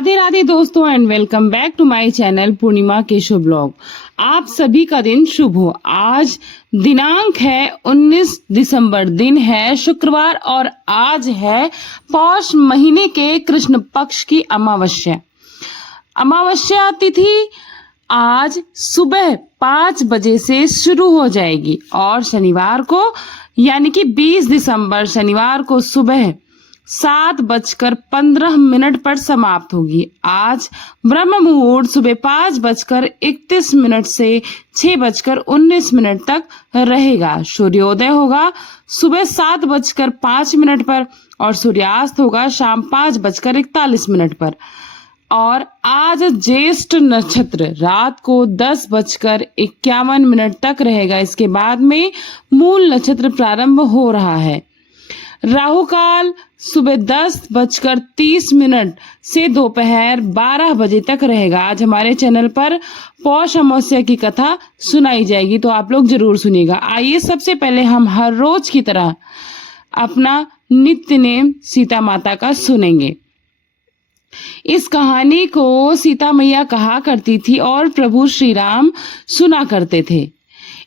राधे राधे दोस्तों and welcome back to my channel Purnima Keshav blog. आप सभी का दिन शुभ हो। आज दिनांक है 19 दिसंबर, दिन है शुक्रवार और आज है पौष महीने के कृष्ण पक्ष की अमावस्या। अमावस्या तिथि आज सुबह 5 बजे से शुरू हो जाएगी और शनिवार को यानी कि 20 दिसंबर शनिवार को सुबह 7:15 पर समाप्त होगी। आज ब्रह्म मुहूर्त सुबह 5:31 से 6:19 तक रहेगा। सूर्योदय होगा सुबह 7:05 पर और सूर्यास्त होगा शाम 5:41 पर। और आज ज्येष्ठ नक्षत्र रात को 10:51 तक रहेगा। इसके बाद में मूल नक्षत्र प्रारंभ हो रहा है। राहु काल सुबह 10:30 से दोपहर 12 बजे तक रहेगा। आज हमारे चैनल पर पौष अमावस्या की कथा सुनाई जाएगी, तो आप लोग जरूर सुनिएगा। आइए सबसे पहले हम हर रोज की तरह अपना नित्य नेम सीता माता का सुनेंगे। इस कहानी को सीता मैया कहा करती थी और प्रभु श्री राम सुना करते थे।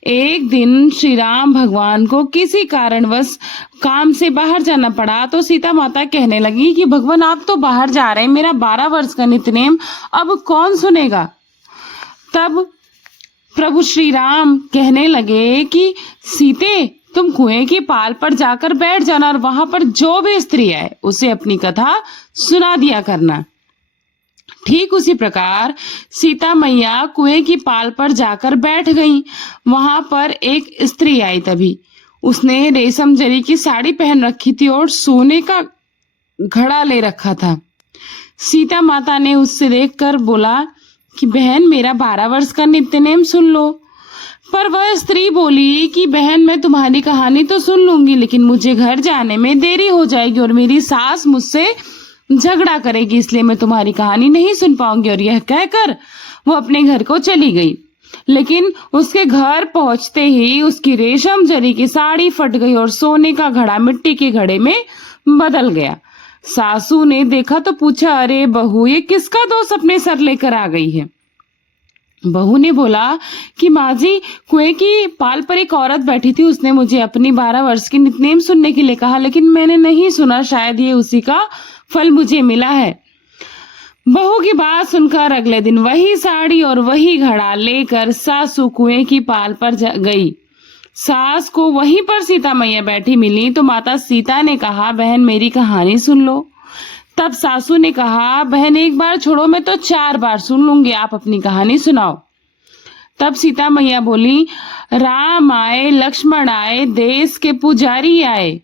एक दिन श्री राम भगवान को किसी कारणवश काम से बाहर जाना पड़ा, तो सीता माता कहने लगी कि भगवान आप तो बाहर जा रहे हैं, मेरा 12 वर्ष का नित्यनेम अब कौन सुनेगा। तब प्रभु श्री राम कहने लगे कि सीते तुम कुएं की पाल पर जाकर बैठ जाना और वहां पर जो भी स्त्री आए उसे अपनी कथा सुना दिया करना। ठीक उसी प्रकार सीता मैया कुएं की पाल पर जाकर बैठ गईं। वहां पर एक स्त्री आई। तभी उसने रेशम जरी की साड़ी पहन रखी थी और सोने का घड़ा ले रखा था। सीता माता ने उससे देखकर बोला कि बहन मेरा 12 वर्ष का नित्यनेम सुन लो। पर वह स्त्री बोली कि बहन मैं तुम्हारी कहानी तो सुन लूंगी, लेकिन मुझे घर जाने में देरी हो जाएगी और मेरी सास मुझसे झगड़ा करेगी, इसलिए मैं तुम्हारी कहानी नहीं सुन पाऊंगी। और यह कहकर वो अपने घर को चली गई। लेकिन उसके घर पहुंचते ही उसकी रेशम जरी की साड़ी फट गई और सोने का घड़ा मिट्टी के घड़े में बदल गया। सासू ने देखा तो पूछा, अरे बहू ये किसका दोष अपने सर लेकर आ गई है। बहू ने बोला कि माँ जी कुएं की पाल पर एक औरत बैठी थी, उसने मुझे अपनी 12 वर्ष की नित्यनेम सुनने के लिए कहा, लेकिन मैंने नहीं सुना, शायद ये उसी का फल मुझे मिला है। बहू की बात सुनकर अगले दिन वही साड़ी और वही घड़ा लेकर सासू कुएं की पाल पर गई। सास को वहीं पर सीता मैया बैठी मिली तो माता सीता ने कहा, बहन मेरी कहानी सुन लो। तब सासू ने कहा, बहन एक बार छोड़ो, मैं तो 4 बार सुन लूंगी, आप अपनी कहानी सुनाओ। तब सीता मैया बोली, राम आए लक्ष्मण आए देश के पुजारी आए,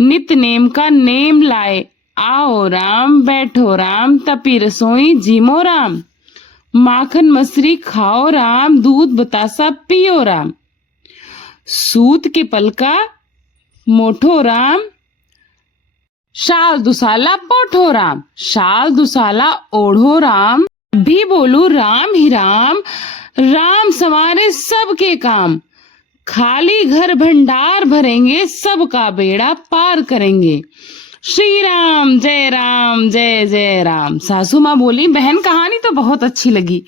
नित्य नेम का नेम लाए, आओ राम बैठो राम तपी रसोई जीमो राम, माखन मसरी खाओ राम दूध बतासा पियो राम, सूत के पलका मोठो राम, शाल दुसाला पोठो राम, शाल दुसाला ओढ़ो राम, भी बोलू राम ही राम, राम संवारे सबके काम, खाली घर भंडार भरेंगे सबका बेड़ा पार करेंगे, श्री राम जय जय राम। सासू माँ बोली, बहन कहानी तो बहुत अच्छी लगी।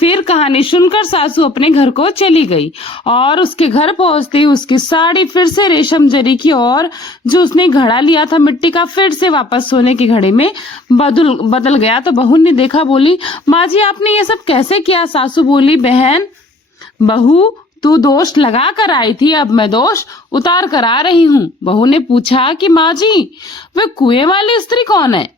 फिर कहानी सुनकर सासू अपने घर को चली गई और उसके घर पहुंचते ही उसकी साड़ी फिर से रेशम जरी की और जो उसने घड़ा लिया था मिट्टी का फिर से वापस सोने के घड़े में बदल गया। तो बहू ने देखा, बोली माँ जी आपने ये सब कैसे किया। सासू बोली, बहन बहू तू दोष लगा कर आई थी, अब मैं दोष उतार कर आ रही हूँ। बहू ने पूछा कि माँ जी वे कुएं वाली स्त्री कौन है।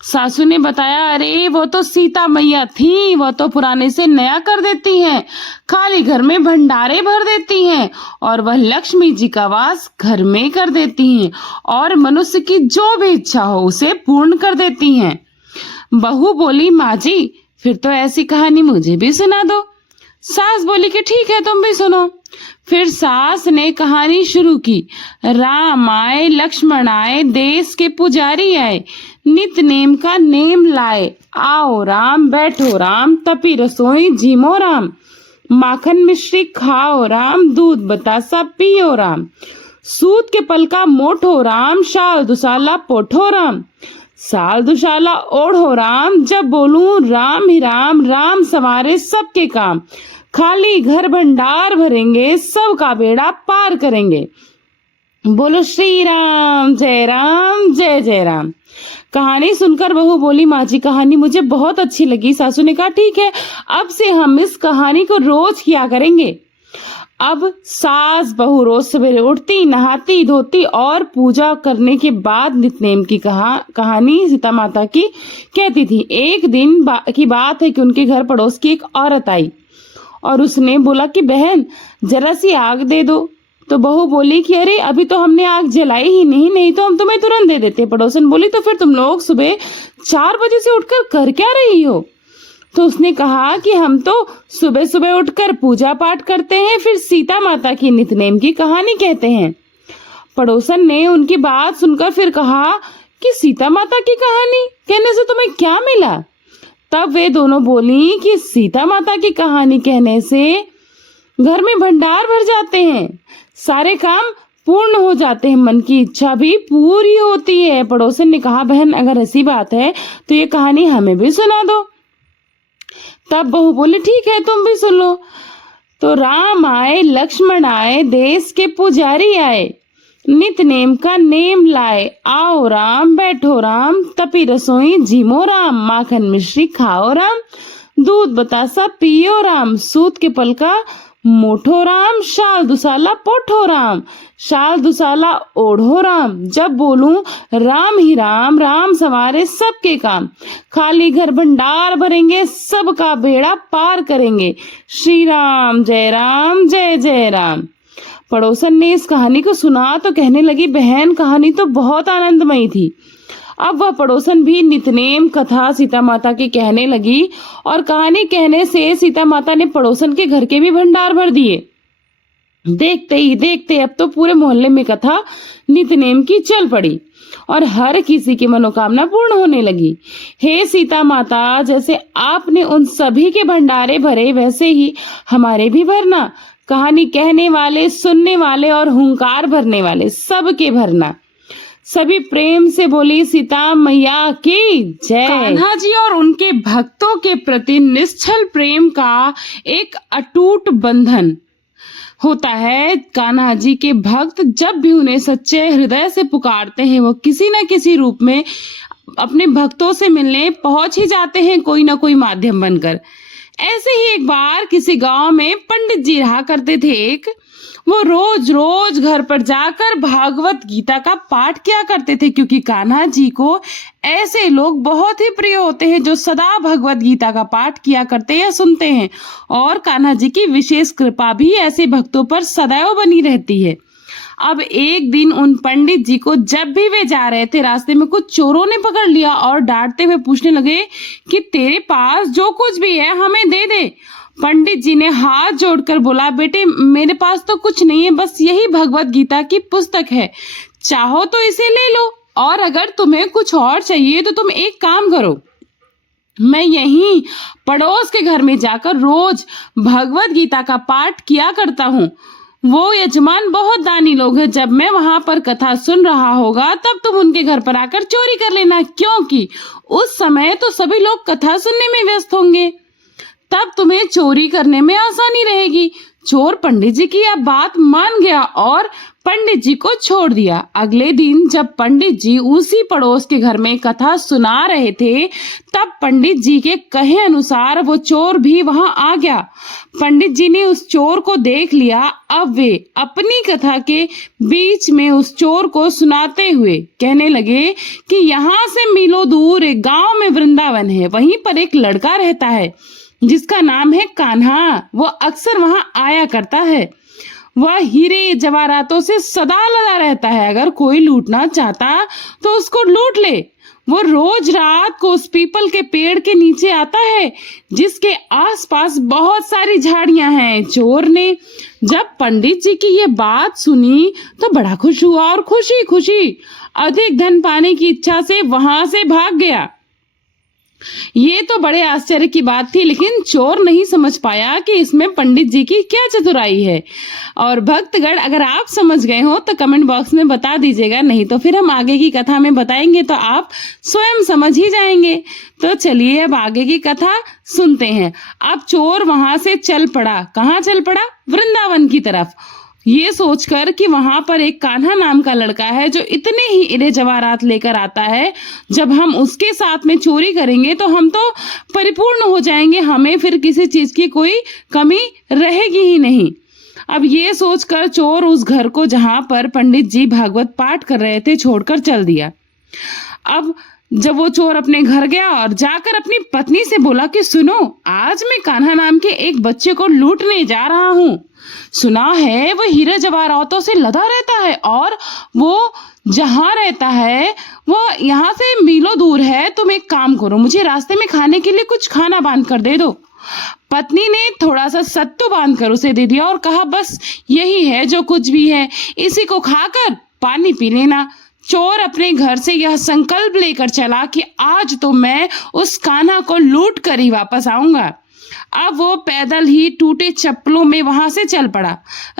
सासू ने बताया, अरे वो तो सीता मैया थी, वो तो पुराने से नया कर देती हैं, खाली घर में भंडारे भर देती हैं और वह लक्ष्मी जी का वास घर में कर देती हैं और मनुष्य की जो भी इच्छा हो उसे पूर्ण कर देती हैं। बहू बोली, माँ जी फिर तो ऐसी कहानी मुझे भी सुना दो। सास बोली कि ठीक है तुम भी सुनो। फिर सास ने कहानी शुरू की, राम आए लक्ष्मण आए देश के पुजारी आए, नित्य नेम का नेम लाए, आओ राम बैठो राम तपी रसोई जीमो राम, माखन मिश्री खाओ राम दूध बतासा पियो राम, सूत के पलका मोठो राम, शाल दुसाला पोठो राम, साल दुशाला ओढ़ो राम, जब बोलूं राम ही राम, राम संवारे सबके काम, खाली घर भंडार भरेंगे, सबका बेड़ा पार करेंगे। बोलो श्री राम, जय जय राम। कहानी सुनकर बहू बोली, माँ जी कहानी मुझे बहुत अच्छी लगी। सासू ने कहा ठीक है, अब से हम इस कहानी को रोज किया करेंगे। अब सास बहू रोज सवेरे उठती, नहाती धोती और पूजा करने के बाद नित्यनेम की कहानी सीता माता की कहती थी। एक दिन की बात है कि उनके घर पड़ोस की एक औरत आई और उसने बोला कि बहन जरा सी आग दे दो। तो बहू बोली कि अरे अभी तो हमने आग जलाई ही नहीं तो हम तुम्हें तुरंत दे देते। पड़ोसन बोली तो फिर तुम लोग सुबह 4 बजे से उठकर कर क्या रही हो? तो उसने कहा कि हम तो सुबह सुबह उठकर पूजा पाठ करते हैं, फिर सीता माता की नित्यनेम की कहानी कहते हैं। पड़ोसन ने उनकी बात सुनकर फिर कहा कि सीता माता की कहानी कहने से तुम्हें क्या मिला? तब वे दोनों बोली कि सीता माता की कहानी कहने से घर में भंडार भर जाते हैं, सारे काम पूर्ण हो जाते हैं, मन की इच्छा भी पूरी होती है। पड़ोसन ने कहा बहन अगर ऐसी बात है तो ये कहानी हमें भी सुना दो। तब बहू बोली ठीक है तुम भी सुन लो। तो राम आए, लक्ष्मण आए, देश के पुजारी आए, नित्यनेम का नेम लाए, आओ राम बैठो राम, तपी रसोई जीमो राम, माखन मिश्री खाओ राम, दूध बतासा पियो राम, सूत के पलका मोठो राम, शाल दुसाला पोठो राम, शाल दुसाला ओढ़ो राम, जब बोलूं राम ही राम, राम संवारे सबके काम, खाली घर भंडार भरेंगे, सबका बेड़ा पार करेंगे, श्री राम, जय जय राम। पड़ोसन ने इस कहानी को सुना तो कहने लगी बहन कहानी तो बहुत आनंदमयी थी। अब वह पड़ोसन भी नित्यनेम कथा सीता माता की कहने लगी और कहानी कहने से सीता माता ने पड़ोसन के घर के भी भंडार भर दिए। देखते ही देखते अब तो पूरे मोहल्ले में कथा नित्यनेम की चल पड़ी और हर किसी की मनोकामना पूर्ण होने लगी। हे सीता माता, जैसे आपने उन सभी के भंडारे भरे वैसे ही हमारे भी भरना, कहानी कहने वाले, सुनने वाले और हुंकार भरने वाले सबके भरना। सभी प्रेम से बोली सीता मैया की जय। कान्हा जी और उनके भक्तों के प्रति निश्चल प्रेम का एक अटूट बंधन होता है। कान्हा जी के भक्त जब भी उन्हें सच्चे हृदय से पुकारते हैं वो किसी न किसी रूप में अपने भक्तों से मिलने पहुंच ही जाते हैं, कोई ना कोई माध्यम बनकर। ऐसे ही एक बार किसी गांव में पंडित जी रहा करते थे। वो रोज रोज घर पर जाकर भागवत गीता का पाठ किया करते थे, क्योंकि कान्हा जी को ऐसे लोग बहुत ही प्रिय होते हैं जो सदा भगवत गीता का पाठ किया करते या सुनते हैं। और कान्हा जी की विशेष कृपा भी ऐसे भक्तों पर सदैव बनी रहती है। अब एक दिन उन पंडित जी को जब भी वे जा रहे थे रास्ते में कुछ चोरों ने पकड़ लिया और डांटते हुए पूछने लगे कि तेरे पास जो कुछ भी है हमें दे दे। पंडित जी ने हाथ जोड़कर बोला बेटे मेरे पास तो कुछ नहीं है, बस यही भगवत गीता की पुस्तक है, चाहो तो इसे ले लो, और अगर तुम्हें कुछ और चाहिए तो तुम एक काम करो, मैं यहीं पड़ोस के घर में जाकर रोज भगवत गीता का पाठ किया करता हूँ। वो यजमान बहुत दानी लोग हैं, जब मैं वहां पर कथा सुन रहा होगा तब तुम उनके घर पर आकर चोरी कर लेना, क्योंकि उस समय तो सभी लोग कथा सुनने में व्यस्त होंगे, तब तुम्हें चोरी करने में आसानी रहेगी। चोर पंडित जी की यह बात मान गया और पंडित जी को छोड़ दिया। अगले दिन जब पंडित जी उसी पड़ोस के घर में कथा सुना रहे थे तब पंडित जी के कहे अनुसार वो चोर भी वहां आ गया। पंडित जी ने उस चोर को देख लिया। अब वे अपनी कथा के बीच में उस चोर को सुनाते हुए कहने लगे कि यहाँ से मीलों दूर एक गांव में वृंदावन है, वहीं पर एक लड़का रहता है जिसका नाम है कान्हा। वो अक्सर वहां आया करता है। वह हीरे जवाहरातों से सदा लदा रहता है, अगर कोई लूटना चाहता तो उसको लूट ले। वो रोज रात को उस पीपल के पेड़ के नीचे आता है जिसके आसपास बहुत सारी झाड़ियां हैं। चोर ने जब पंडित जी की ये बात सुनी तो बड़ा खुश हुआ और खुशी खुशी अधिक धन पाने की इच्छा से वहां से भाग गया। ये तो बड़े आश्चर्य की बात थी, लेकिन चोर नहीं समझ पाया कि इसमें पंडित जी की क्या चतुराई है। और भक्तगण, अगर आप समझ गए हो तो कमेंट बॉक्स में बता दीजिएगा, नहीं तो फिर हम आगे की कथा में बताएंगे तो आप स्वयं समझ ही जाएंगे। तो चलिए अब आगे की कथा सुनते हैं। अब चोर वहां से चल पड़ा। कहाँ चल पड़ा? वृंदावन की तरफ। ये सोचकर कि वहां पर एक कान्हा नाम का लड़का है जो इतने ही हीरे जवाहरात लेकर आता है, जब हम उसके साथ में चोरी करेंगे तो हम तो परिपूर्ण हो जाएंगे, हमें फिर किसी चीज की कोई कमी रहेगी ही नहीं। अब ये सोचकर चोर उस घर को जहां पर पंडित जी भागवत पाठ कर रहे थे छोड़कर चल दिया। अब जब वो चोर अपने घर गया और जाकर अपनी पत्नी से बोला कि सुनो, आज मैं कान्हा नाम के एक बच्चे को लूटने जा रहा हूँ। सुना है वो हीरे जवाहरातों से लदा रहता है और वो जहाँ रहता है वो यहाँ से मीलों दूर है। तुम एक काम करो, मुझे रास्ते में खाने के लिए कुछ खाना बांध कर दे दो। पत्नी ने थोड़ा सा सत्तू बांध कर उसे दे दिया और कहा, बस यही है जो कुछ भी है, इसी को खाकर पानी पी लेना। चोर अपने घर से यह संकल्प लेकर चला कि आज तो मैं उस कान्हा को लूट कर ही वापस आऊंगा। अब वो पैदल ही टूटे चप्पलों में वहां से चल पड़ा।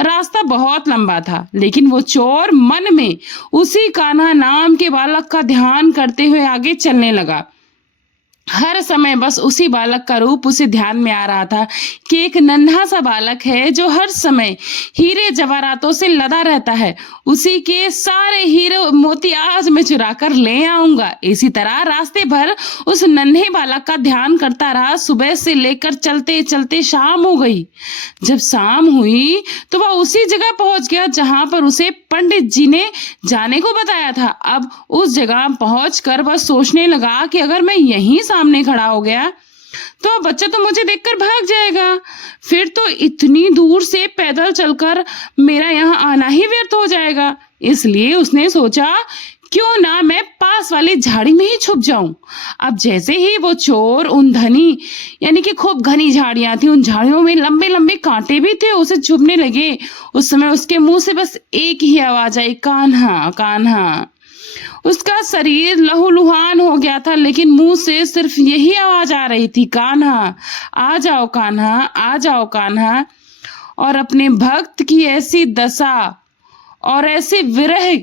रास्ता बहुत लंबा था, लेकिन वो चोर मन में उसी कान्हा नाम के बालक का ध्यान करते हुए आगे चलने लगा। हर समय बस उसी बालक का रूप उसे ध्यान में आ रहा था कि एक नन्हा सा बालक है जो हर समय हीरे जवाहरातों से लदा रहता है, उसी के सारे हीरे मोती आज मैं चुरा कर ले आऊंगा। इसी तरह रास्ते भर उस नन्हे बालक का ध्यान करता रहा। सुबह से लेकर चलते चलते शाम हो गई। जब शाम हुई तो वह उसी जगह पहुंच गया जहां पर उसे पंडित जी ने जाने को बताया था। अब उस जगह पहुंचकर वह सोचने लगा कि अगर मैं यहीं सामने खड़ा हो गया तो बच्चा तो मुझे देखकर भाग जाएगा, फिर तो इतनी दूर से पैदल चलकर मेरा यहाँ आना ही व्यर्थ हो जाएगा। इसलिए उसने सोचा, क्यों ना मैं पास वाली झाड़ी में ही छुप जाऊं। अब जैसे ही वो चोर उन घनी यानी कि खूब घनी झाड़ियां थी, उन झाड़ियों में लंबे लंबे कांटे भी थे, उसे छुपने लगे। उस समय उसके मुंह से बस एक ही आवाज आई, कान्हा कान्हा। उसका शरीर लहूलुहान हो गया था, लेकिन मुंह से सिर्फ यही आवाज आ रही थी, कान्हा आ जाओ, कान्हा आ जाओ, कान्हा। और अपने भक्त की ऐसी दशा और ऐसे विरह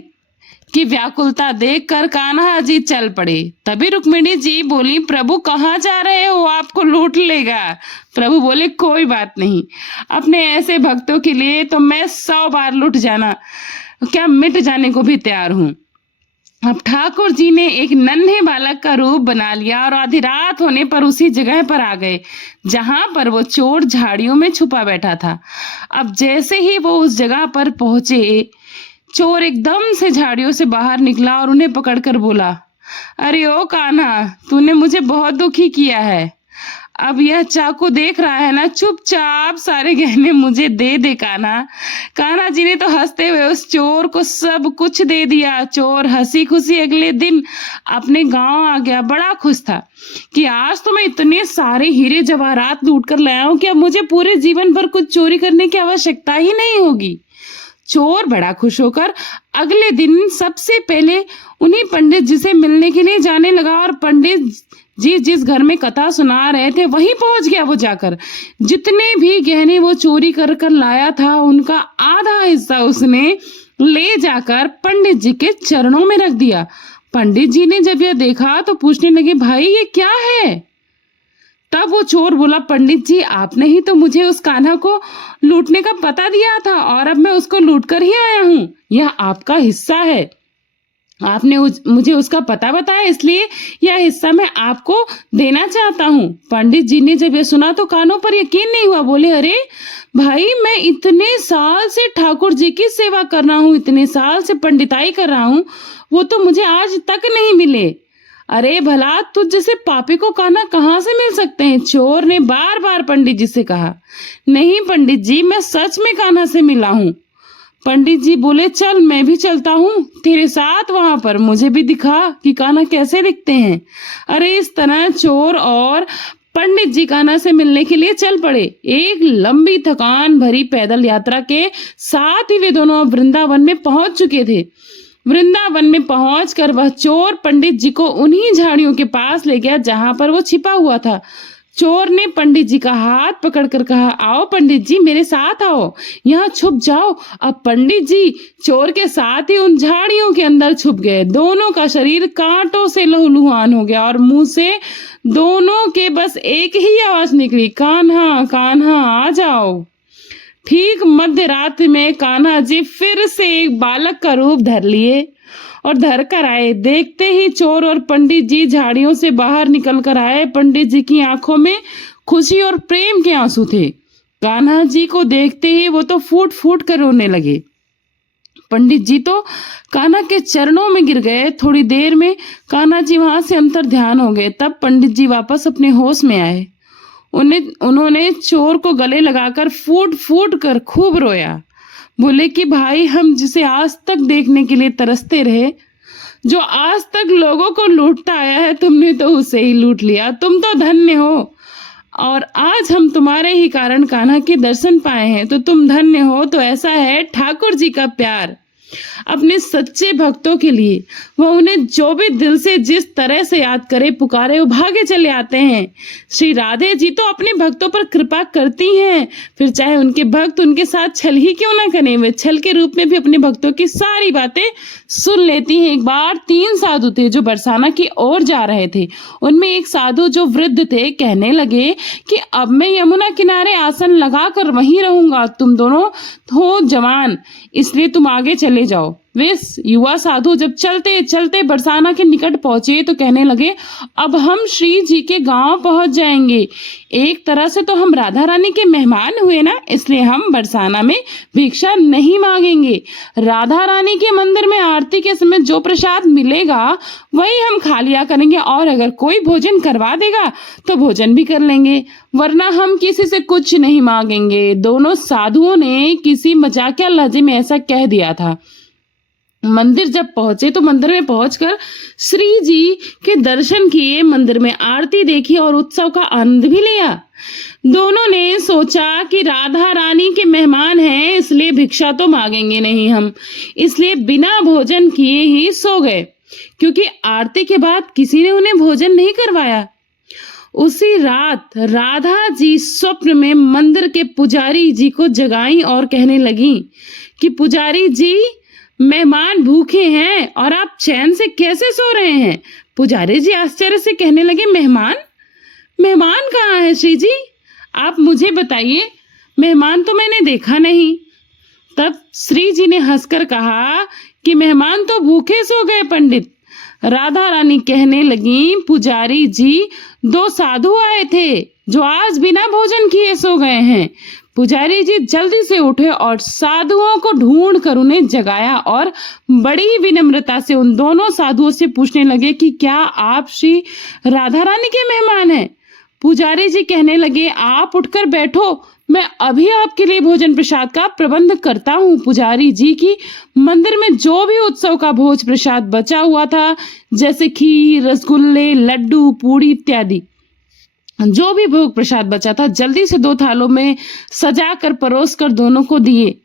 की व्याकुलता देखकर कान्हा जी चल पड़े। तभी रुक्मिणी जी बोली, प्रभु कहाँ जा रहे हो, आपको लूट लेगा। प्रभु बोले, कोई बात नहीं, अपने ऐसे भक्तों के लिए तो मैं 100 बार लुट जाना क्या मिट जाने को भी तैयार हूँ। अब ठाकुर जी ने एक नन्हे बालक का रूप बना लिया और आधी रात होने पर उसी जगह पर आ गए जहां पर वो चोर झाड़ियों में छुपा बैठा था। अब जैसे ही वो उस जगह पर पहुंचे, चोर एकदम से झाड़ियों से बाहर निकला और उन्हें पकड़कर बोला, अरे ओ कान्हा, तूने मुझे बहुत दुखी किया है। अब यह चाकू देख रहा है ना, चुपचाप सारे गहने मुझे दे दे कान्हा। कान्हा जी ने तो हंसते हुए उस चोर को सब कुछ दे दिया। चोर हंसी खुशी अगले दिन अपने गांव आ गया। बड़ा खुश था कि आज तो मैं इतने सारे हीरे जवाहरात लूट कर लाया हूं कि अब मुझे पूरे जीवन भर कुछ चोरी करने की आवश्यकता ही नहीं होगी। चोर बड़ा खुश होकर अगले दिन सबसे पहले उन्हीं पंडित जी से मिलने के लिए जाने लगा और पंडित जी जिस घर में कथा सुना रहे थे वहीं पहुंच गया। वो जाकर जितने भी गहने वो चोरी कर कर लाया था उनका आधा हिस्सा उसने ले जाकर पंडित जी के चरणों में रख दिया। पंडित जी ने जब यह देखा तो पूछने लगे, भाई ये क्या है? तब वो चोर बोला, पंडित जी आपने ही तो मुझे उस कान्हा को लूटने का पता दिया था और अब मैं उसको लूट कर ही आया हूँ। यह आपका हिस्सा है, आपने मुझे उसका पता बताया, इसलिए यह हिस्सा मैं आपको देना चाहता हूँ। पंडित जी ने जब यह सुना तो कानों पर यकीन नहीं हुआ। बोले, अरे भाई, मैं इतने साल से ठाकुर जी की सेवा कर रहा हूँ, इतने साल से पंडिताई कर रहा हूँ, वो तो मुझे आज तक नहीं मिले। अरे भला तुझ जैसे पापी को कान्हा कहाँ से मिल सकते हैं? चोर ने बार बार पंडित जी से कहा। नहीं पंडित जी, मैं सच में कान्हा से मिला हूँ। पंडित जी बोले, चल मैं भी चलता हूँ तेरे साथ वहां पर, मुझे भी दिखा कि कान्हा कैसे दिखते हैं। अरे इस तरह चोर और पंडित जी कान्हा से मिलने के लिए चल पड़े। एक लंबी थकान भरी पैदल यात्रा के साथ ही वे दोनों वृंदावन में पहुंच चुके थे। वृंदावन में पहुंचकर वह चोर पंडित जी को उन्हीं झाड़ियों के पास ले गया जहां पर वो छिपा हुआ था। चोर ने पंडित जी का हाथ पकड़कर कहा, आओ पंडित जी, मेरे साथ आओ, यहाँ छुप जाओ। अब पंडित जी चोर के साथ ही उन झाड़ियों के अंदर छुप गए। दोनों का शरीर कांटों से लहूलुहान हो गया और मुंह से दोनों के बस एक ही आवाज निकली, कान्हा कान्हा आ जाओ। ठीक मध्य रात्रि में कान्हा जी फिर से एक बालक का रूप धर लिए और धर कर आए। देखते ही चोर और पंडित जी झाड़ियों से बाहर निकल कर आए। पंडित जी की आंखों में खुशी और प्रेम के आंसू थे। कान्हा जी को देखते ही वो तो फूट फूट कर रोने लगे। पंडित जी तो कान्हा के चरणों में गिर गए। थोड़ी देर में कान्हा जी वहां से अंतर ध्यान हो गए। तब पंडित जी वापस अपने होश में आए। उन्होंने चोर को गले लगाकर फूट फूट कर खूब रोया। बोले कि भाई, हम जिसे आज तक देखने के लिए तरसते रहे, जो आज तक लोगों को लूटता आया है, तुमने तो उसे ही लूट लिया। तुम तो धन्य हो और आज हम तुम्हारे ही कारण कान्हा के दर्शन पाए हैं, तो तुम धन्य हो। तो ऐसा है ठाकुर जी का प्यार अपने सच्चे भक्तों के लिए। वह उन्हें जो भी दिल से जिस तरह से याद करे, पुकारे, वो भागे चले आते हैं। श्री राधे जी तो अपने भक्तों पर कृपा करती हैं, फिर चाहे उनके भक्त उनके साथ छल ही क्यों ना करें, वे छल के रूप में भी अपने भक्तों की सारी बातें सुन लेती हैं। एक बार 3 साधु थे जो बरसाना की ओर जा रहे थे। उनमें एक साधु जो वृद्ध थे कहने लगे कि अब मैं यमुना किनारे आसन लगाकर वहीं रहूंगा। तुम दोनों हो जवान, इसलिए तुम आगे चले जाओ। वे युवा साधु जब चलते चलते बरसाना के निकट पहुंचे तो कहने लगे, अब हम श्री जी के गांव पहुंच जाएंगे। एक तरह से तो हम राधा रानी के मेहमान हुए ना, इसलिए हम बरसाना में भिक्षा नहीं मांगेंगे। राधा रानी के मंदिर में आरती के समय जो प्रसाद मिलेगा वही हम खा लिया करेंगे, और अगर कोई भोजन करवा देगा तो भोजन भी कर लेंगे, वरना हम किसी से कुछ नहीं मांगेंगे। दोनों साधुओं ने किसी मजाकिया लहजे में ऐसा कह दिया था। मंदिर जब पहुंचे तो मंदिर में पहुंचकर श्री जी के दर्शन किए, मंदिर में आरती देखी और उत्सव का आनंद भी लिया। दोनों ने सोचा कि राधा रानी के मेहमान हैं, इसलिए भिक्षा तो मांगेंगे नहीं हम, इसलिए बिना भोजन किए ही सो गए, क्योंकि आरती के बाद किसी ने उन्हें भोजन नहीं करवाया। उसी रात राधा जी स्वप्न में मंदिर के पुजारी जी को जगाई और कहने लगी कि पुजारी जी, मेहमान भूखे हैं और आप चैन से कैसे सो रहे हैं। पुजारी जी आश्चर्य से कहने लगे, मेहमान कहाँ है श्री जी, आप मुझे बताइए, मेहमान तो मैंने देखा नहीं। तब श्री जी ने हंसकर कहा कि मेहमान तो भूखे सो गए पंडित। राधा रानी कहने लगी, पुजारी जी, 2 साधु आए थे जो आज बिना भोजन किए सो गए हैं। पुजारी जी जल्दी से उठे और साधुओं को ढूंढ कर उन्हें जगाया और बड़ी विनम्रता से उन दोनों साधुओं से पूछने लगे कि क्या आप श्री राधा रानी के मेहमान हैं। पुजारी जी कहने लगे, आप उठकर बैठो, मैं अभी आपके लिए भोजन प्रसाद का प्रबंध करता हूँ। पुजारी जी की मंदिर में जो भी उत्सव का भोज प्रसाद बचा हुआ था, जैसे खीर, रसगुल्ले, लड्डू, पूड़ी इत्यादि, जो भी भोग प्रसाद बचा था, जल्दी से 2 थालों में सजा कर परोस कर दोनों को दिए।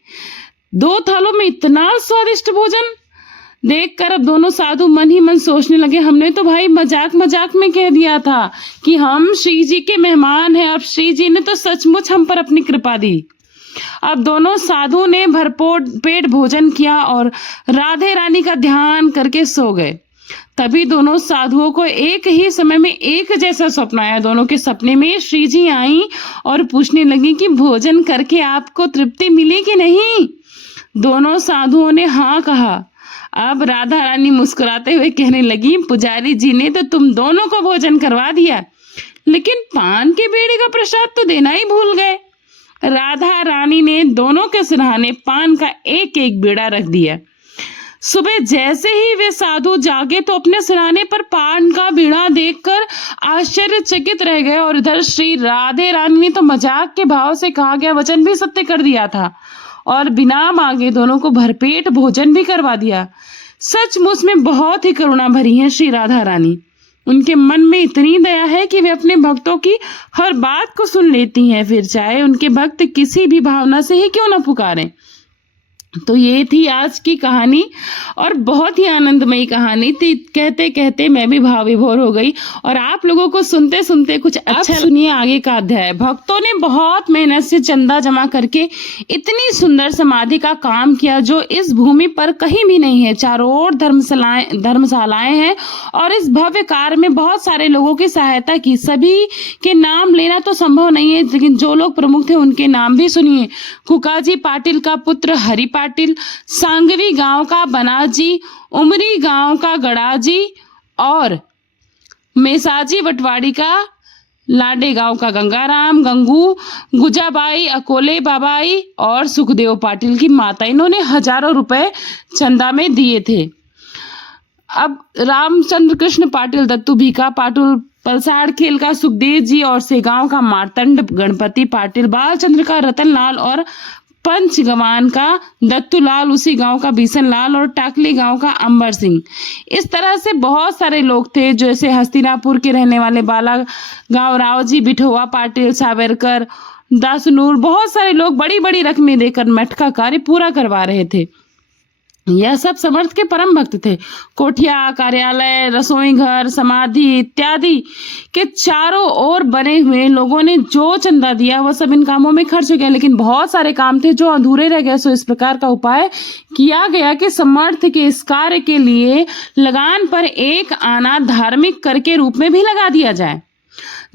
2 थालों में इतना स्वादिष्ट भोजन देखकर अब दोनों साधु मन ही मन सोचने लगे, हमने तो भाई मजाक मजाक में कह दिया था कि हम श्री जी के मेहमान हैं, अब श्री जी ने तो सचमुच हम पर अपनी कृपा दी। अब दोनों साधु ने पेट भोजन किया और राधे रानी का ध्यान करके सो गए। तभी दोनों साधुओं को एक ही समय में एक जैसा स्वप्न आया। दोनों के सपने में श्री जी आई और पूछने लगी कि भोजन करके आपको तृप्ति मिली कि नहीं। दोनों साधुओं ने हाँ कहा। अब राधा रानी मुस्कुराते हुए कहने लगी, पुजारी जी ने तो तुम दोनों को भोजन करवा दिया, लेकिन पान के बीड़ी का प्रसाद तो देना ही भूल गए। राधा रानी ने दोनों के सिरहाने पान का एक एक बीड़ा रख दिया। सुबह जैसे ही वे साधु जागे तो अपने सिरहाने पर पान का बीड़ा देखकर आश्चर्यचकित रह गए, और इधर श्री राधे रानी ने तो मजाक के भाव से कहा गया वचन भी सत्य कर दिया था और बिना मांगे दोनों को भरपेट भोजन भी करवा दिया। सचमुच में बहुत ही करुणा भरी है श्री राधा रानी। उनके मन में इतनी दया है कि वे अपने भक्तों की हर बात को सुन लेती हैं, फिर चाहे उनके भक्त किसी भी भावना से ही क्यों न पुकारें। तो ये थी आज की कहानी और बहुत ही आनंदमयी कहानी थी। कहते कहते मैं भी भाव विभोर हो गई और आप लोगों को सुनते सुनते कुछ अच्छा सुनिए आगे का अध्याय। भक्तों ने बहुत मेहनत से चंदा जमा करके इतनी सुंदर समाधि का काम किया जो इस भूमि पर कहीं भी नहीं है। चारों ओर धर्मशालाएं हैं और इस भव्य कार्य में बहुत सारे लोगों की सहायता की। सभी के नाम लेना तो संभव नहीं है, लेकिन जो लोग प्रमुख थे उनके नाम भी सुनिए। कुकाजी पाटिल का पुत्र हरि पाटिल, सांगवी गांव का बनाजी, उमरी गांव का गड़ाजी और मेसाजी वटवाड़ी का लाडे गांव का गंगाराम, गंगू, गुजाबाई, अकोले बाबाई और सुखदेव पाटिल की माता। इन्होंने हजारों रुपए चंदा में दिए थे। अब रामचंद्र कृष्ण पाटिल, दत्तू भीखा पाटिल, पलसाड़ खेल का सुखदेव जी और सेगांव का मार्तंड गणपति पाटिल, बालचंद्र का रतनलाल और पंचगवान का दत्तूलाल, उसी गांव का बीसन लाल और टाकली गांव का अंबर सिंह। इस तरह से बहुत सारे लोग थे, जैसे हस्तिनापुर के रहने वाले बाला गांव रावजी, बिठोआ पाटिल, सावरकर, दासनूर, बहुत सारे लोग बड़ी बड़ी रकमें देकर मठ का कार्य पूरा करवा रहे थे। यह सब समर्थ के परम भक्त थे। कोठिया, कार्यालय, रसोई घर, समाधि इत्यादि के चारों ओर बने हुए लोगों ने जो चंदा दिया वह सब इन कामों में खर्च हो गया, लेकिन बहुत सारे काम थे जो अधूरे रह गए। सो इस प्रकार का उपाय किया गया कि समर्थ के इस कार्य के लिए लगान पर एक आना धार्मिक कर के रूप में भी लगा दिया जाए।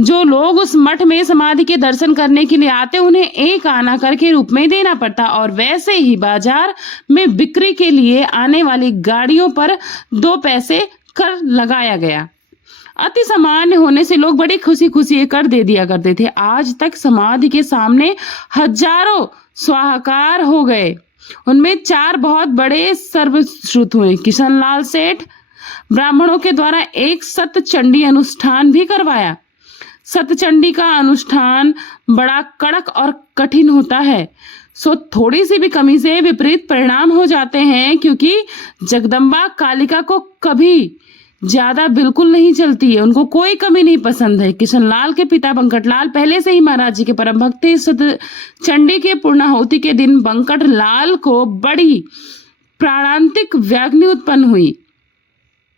जो लोग उस मठ में समाधि के दर्शन करने के लिए आते उन्हें एक आना कर के रूप में देना पड़ता और वैसे ही बाजार में बिक्री के लिए आने वाली गाड़ियों पर 2 पैसे कर लगाया गया। अति सामान्य होने से लोग बड़ी खुशी खुशी ये कर दे दिया करते थे। आज तक समाधि के सामने हजारों स्वाहाकार हो गए। उनमें 4 बहुत बड़े सर्वश्रुत हुए। किशनलाल सेठ ब्राह्मणों के द्वारा एक सतचंडी अनुष्ठान भी करवाया। सतचंडी का अनुष्ठान बड़ा कड़क और कठिन होता है, सो थोड़ी सी भी कमी से विपरीत परिणाम हो जाते हैं, क्योंकि जगदम्बा कालिका को कभी ज्यादा बिल्कुल नहीं चलती है, उनको कोई कमी नहीं पसंद है। किशनलाल के पिता बंकटलाल पहले से ही महाराज जी के परम भक्त थे। सतचंडी के पूर्णाहुति के दिन बंकटलाल को बड़ी प्राणांतिक व्याग्नि उत्पन्न हुई,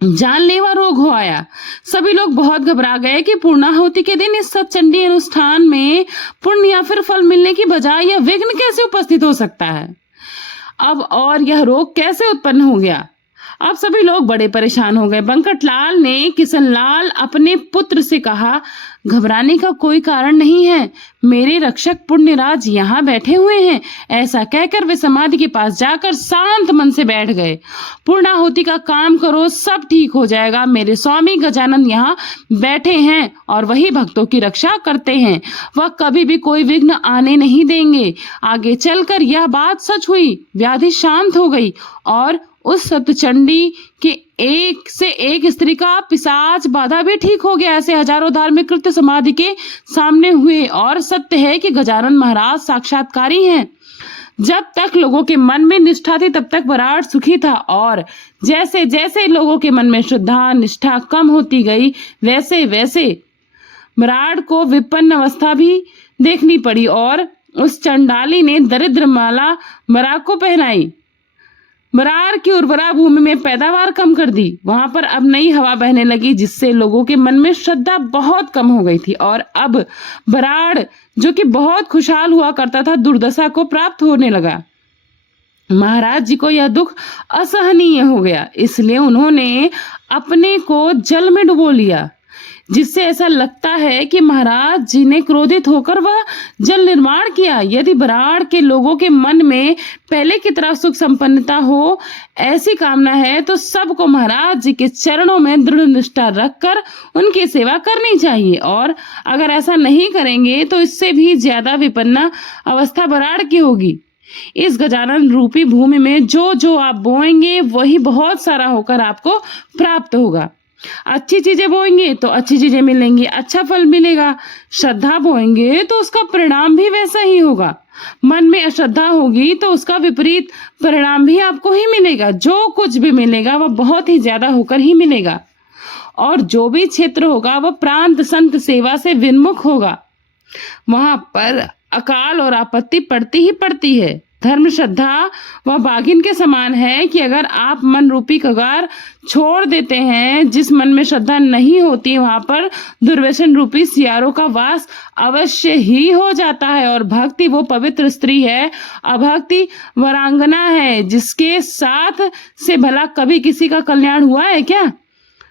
जानलेवा रोग हो आया। सभी लोग बहुत घबरा गए कि पूर्णाहुति के दिन इस सतचंडी अनुष्ठान में पुण्य या फिर फल मिलने की बजाय यह विघ्न कैसे उपस्थित हो सकता है। अब और यह रोग कैसे उत्पन्न हो गया। अब सभी लोग बड़े परेशान हो गए। बंकटलाल ने किशनलाल अपने पुत्र से कहा, घबराने का कोई कारण नहीं है, मेरे रक्षक पुण्यराज यहाँ बैठे हुए हैं। ऐसा कहकर वे समाधि के पास जाकर शांत मन से बैठ गए। पूर्णाहुति का काम करो, सब ठीक हो जाएगा। मेरे स्वामी गजानन यहाँ बैठे हैं और वही भक्तों की रक्षा करते हैं, वह कभी भी कोई विघ्न आने नहीं देंगे। आगे चलकर यह बात सच हुई। व्याधि शांत हो गई और उस सतचंडी के एक से एक स्त्री का पिशाच बाधा भी ठीक हो गया। ऐसे हजारों धार्मिक कृत्य समाधि के सामने हुए और सत्य है कि गजानन महाराज साक्षात्कारी हैं। जब तक लोगों के मन में निष्ठा थी तब तक बराड़ सुखी था, और जैसे जैसे लोगों के मन में श्रद्धा निष्ठा कम होती गई वैसे वैसे बराड़ को विपन्न अवस्था भी देखनी पड़ी और उस चंडाली ने दरिद्र माला बराड़ को पहनाई। बरार की उर्वरा भूमि में पैदावार कम कर दी। वहां पर अब नई हवा बहने लगी, जिससे लोगों के मन में श्रद्धा बहुत कम हो गई थी और अब बराड़ जो कि बहुत खुशहाल हुआ करता था दुर्दशा को प्राप्त होने लगा। महाराज जी को यह दुख असहनीय हो गया, इसलिए उन्होंने अपने को जल में डुबो लिया, जिससे ऐसा लगता है कि महाराज जी ने क्रोधित होकर वह जल निर्माण किया। यदि बराड़ के लोगों के मन में पहले की तरह सुख संपन्नता हो ऐसी कामना है तो सबको महाराज जी के चरणों में दृढ़ निष्ठा रखकर उनकी सेवा करनी चाहिए, और अगर ऐसा नहीं करेंगे तो इससे भी ज्यादा विपन्ना अवस्था बराड़ की होगी। इस गजानन रूपी भूमि में जो जो आप बोएंगे वही बहुत सारा होकर आपको प्राप्त होगा। अच्छी चीजें बोएंगे तो अच्छी चीजें मिलेंगी, अच्छा फल मिलेगा। श्रद्धा बोएंगे तो उसका परिणाम भी वैसा ही होगा। मन में अश्रद्धा होगी तो उसका विपरीत परिणाम भी आपको ही मिलेगा। जो कुछ भी मिलेगा वह बहुत ही ज्यादा होकर ही मिलेगा, और जो भी क्षेत्र होगा वह प्रांत संत सेवा से विन्मुख होगा। वहां पर अकाल और आपत्ति पड़ती ही पड़ती है। धर्म श्रद्धा वह बाघिन के समान है कि अगर आप मन रूपी कगार छोड़ देते हैं, जिस मन में श्रद्धा नहीं होती वहां पर दुर्व्यसन रूपी सियारों का वास अवश्य ही हो जाता है। और भक्ति वो पवित्र स्त्री है, अभक्ति वरांगना है, जिसके साथ से भला कभी किसी का कल्याण हुआ है क्या?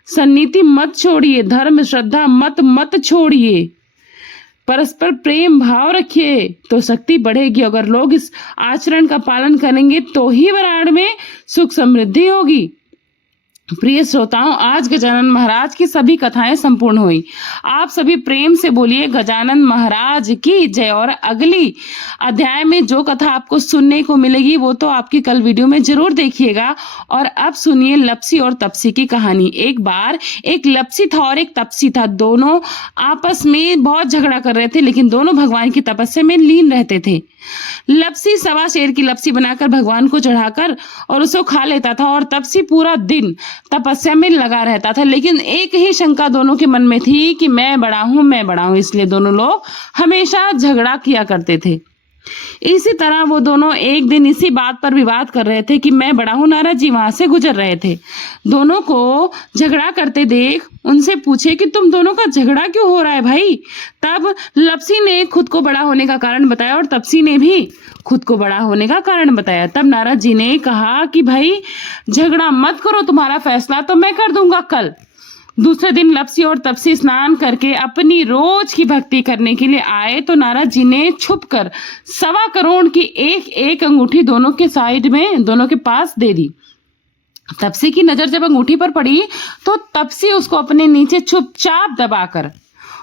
सन्नीति मत छोड़िए, धर्म श्रद्धा मत छोड़िए, परस्पर प्रेम भाव रखिए तो शक्ति बढ़ेगी। अगर लोग इस आचरण का पालन करेंगे तो ही वाराणसी में सुख समृद्धि होगी। प्रिय श्रोताओं, आज गजानन महाराज की सभी कथाएं संपूर्ण हुई। आप सभी प्रेम से बोलिए गजानन महाराज की जय। और अगली अध्याय में जो कथा आपको सुनने को मिलेगी वो तो आपकी कल वीडियो में जरूर देखिएगा। और अब सुनिए लप्सी और तपसी की कहानी। एक बार एक लप्सी था और एक तपसी था। दोनों आपस में बहुत झगड़ा कर रहे थे, लेकिन दोनों भगवान की तपस्या में लीन रहते थे। लप्सी 1.25 शेर की लप्सी बनाकर भगवान को चढ़ाकर और उसे खा लेता था, और तपसी पूरा दिन तपस्या में लगा रहता था। लेकिन एक ही शंका दोनों के मन में थी कि मैं बड़ा हूं, इसलिए दोनों लोग हमेशा झगड़ा किया करते थे। इसी तरह वो दोनों एक दिन इसी बात पर विवाद कर रहे थे कि मैं बड़ा हूं। नारद जी वहां से गुजर रहे थे। दोनों को झगड़ा करते देख उनसे पूछे कि तुम दोनों का झगड़ा क्यों हो रहा है भाई? तब लप्सी ने खुद को बड़ा होने का कारण बताया और तपसी ने भी खुद को बड़ा होने का कारण बताया। तब नारद जी ने कहा कि भाई झगड़ा मत करो, तुम्हारा फैसला तो मैं कर दूंगा कल। दूसरे दिन लप्सी और तपसी स्नान करके अपनी रोज की भक्ति करने के लिए आए तो नारद जी ने छुपकर 1.25 करोड़ की एक अंगूठी दोनों के साइड में, दोनों के पास दे दी। तपसी की नजर जब अंगूठी पर पड़ी तो तपसी उसको अपने नीचे चुपचाप दबाकर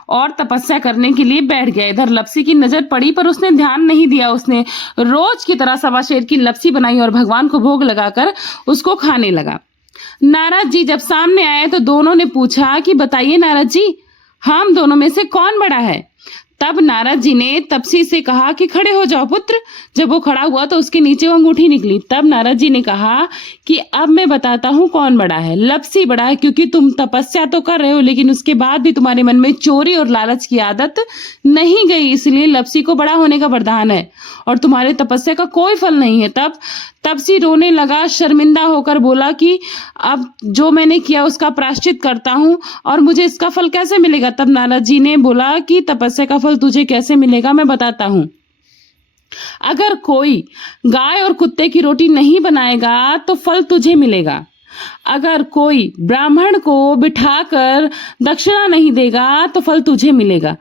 और तपस्या करने के लिए बैठ गया। इधर लप्सी की नजर पड़ी पर उसने ध्यान नहीं दिया। उसने रोज की तरह 1.25 शेर की लप्सी बनाई और भगवान को भोग लगाकर उसको खाने लगा। नारद जी जब सामने आए तो दोनों ने पूछा कि बताइए नारद जी, हम दोनों में से कौन बड़ा है? तब नारद जी ने तपसी से कहा कि खड़े हो जाओ पुत्र। जब वो खड़ा हुआ तो उसके नीचे वो अंगूठी निकली। तब नारद जी ने कहा कि अब मैं बताता हूँ कौन बड़ा है। लप्सी बड़ा है, क्योंकि तुम तपस्या तो कर रहे हो लेकिन उसके बाद भी तुम्हारे मन में चोरी और लालच की आदत नहीं गई, इसलिए लप्सी को बड़ा होने का वरदान है और तुम्हारे तपस्या का कोई फल नहीं है। तब तपसी रोने लगा, शर्मिंदा होकर बोला कि अब जो मैंने किया उसका प्रायश्चित करता हूँ और मुझे इसका फल कैसे मिलेगा? तब नारद जी ने बोला कि तपस्या का फल तुझे कैसे मिलेगा मैं बताता हूँ। अगर कोई गाय और कुत्ते की रोटी नहीं बनाएगा तो फल तुझे मिलेगा। अगर कोई ब्राह्मण को बिठाकर दक्षिणा नहीं देगा तो फल तुझे मिलेगा।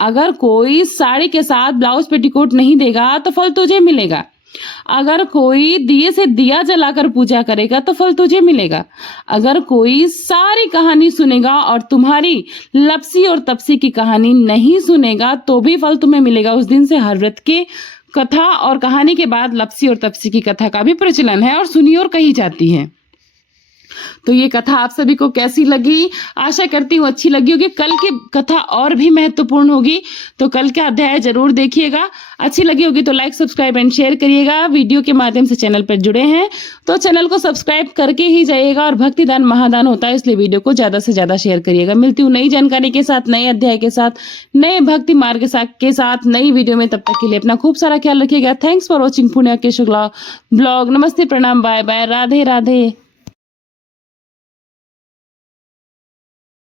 अगर कोई साड़ी के साथ ब्लाउज पेटीकोट नहीं देगा तो फल तुझे मिलेगा। अगर कोई दिए से दिया जलाकर पूजा करेगा तो फल तुझे मिलेगा। अगर कोई सारी कहानी सुनेगा और तुम्हारी लप्सी और तपसी की कहानी नहीं सुनेगा तो भी फल तुम्हें मिलेगा। उस दिन से हर व्रत के कथा और कहानी के बाद लप्सी और तपसी की कथा का भी प्रचलन है और सुनी और कही जाती है। तो ये कथा आप सभी को कैसी लगी? आशा करती हूँ अच्छी लगी होगी। कल की कथा और भी महत्वपूर्ण होगी, तो कल का अध्याय जरूर देखिएगा। अच्छी लगी होगी तो लाइक, सब्सक्राइब एंड शेयर करिएगा। वीडियो के माध्यम से चैनल पर जुड़े हैं तो चैनल को सब्सक्राइब करके ही जाइएगा। और भक्ति दान महादान होता है, इसलिए वीडियो को ज्यादा से ज्यादा शेयर करिएगा। मिलती हूँ नई जानकारी के साथ, नए अध्याय के साथ, नए भक्ति मार्ग के साथ नई वीडियो में। तब तक के लिए अपना खूब सारा ख्याल रखिएगा। थैंक्स फॉर वॉचिंग पुण्य के शुक्ला ब्लॉग। नमस्ते, प्रणाम, बाय बाय, राधे राधे।